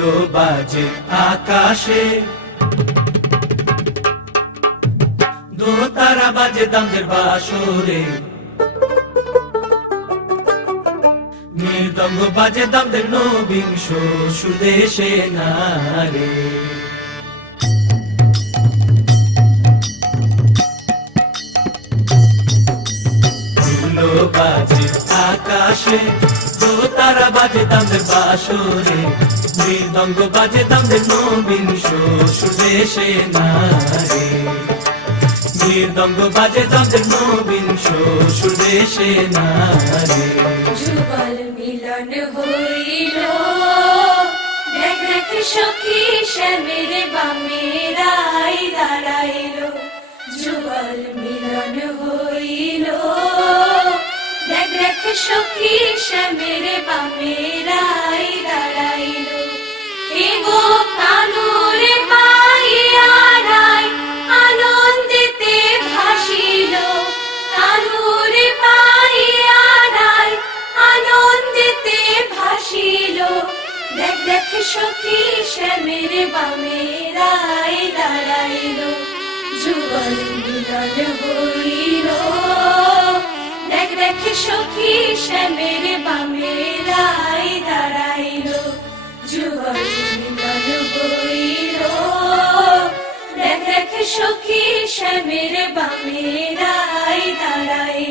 ধুলো বাজে আকাশে, দোতারা বাজে দামদের বাসরে, মৃদঙ্গ বাজে দামদের নবিংশ সুদেশে নারে। ধুলো বাজে আকাশে, দোতারা বাজে দামদের বাসরে, মৃদঙ্গ বাজে দামদের নবিংশ সুদেশে নারে। মৃদঙ্গ বাজে দামদের নবিংশ সুদেশে নারে। যুগল মিলন হইল, দেখ দেখ সখী শ্যামের বামেরাই দাঁড়াইল। যুগল মিলন হইল, দেখ দেখ সখী শ্যামের বামেরাই দাঁড়াইল। এগো কানুরে পাইয়ারাই আনন্দেতে ভাসিল, কানুরে পাইয়ারাই আনন্দেতে ভাসিল। দেখ দেখ সখী শ্যামের বামেরাই দাঁড়াইল। যুগল মিলন হইল, দেখ দেখ সখী শ্যামের বামেরাই দাঁড়াইল। যুগল মিলন হইল, দেখ দেখ সখী শ্যামের বামেরাই দাঁড়াইল।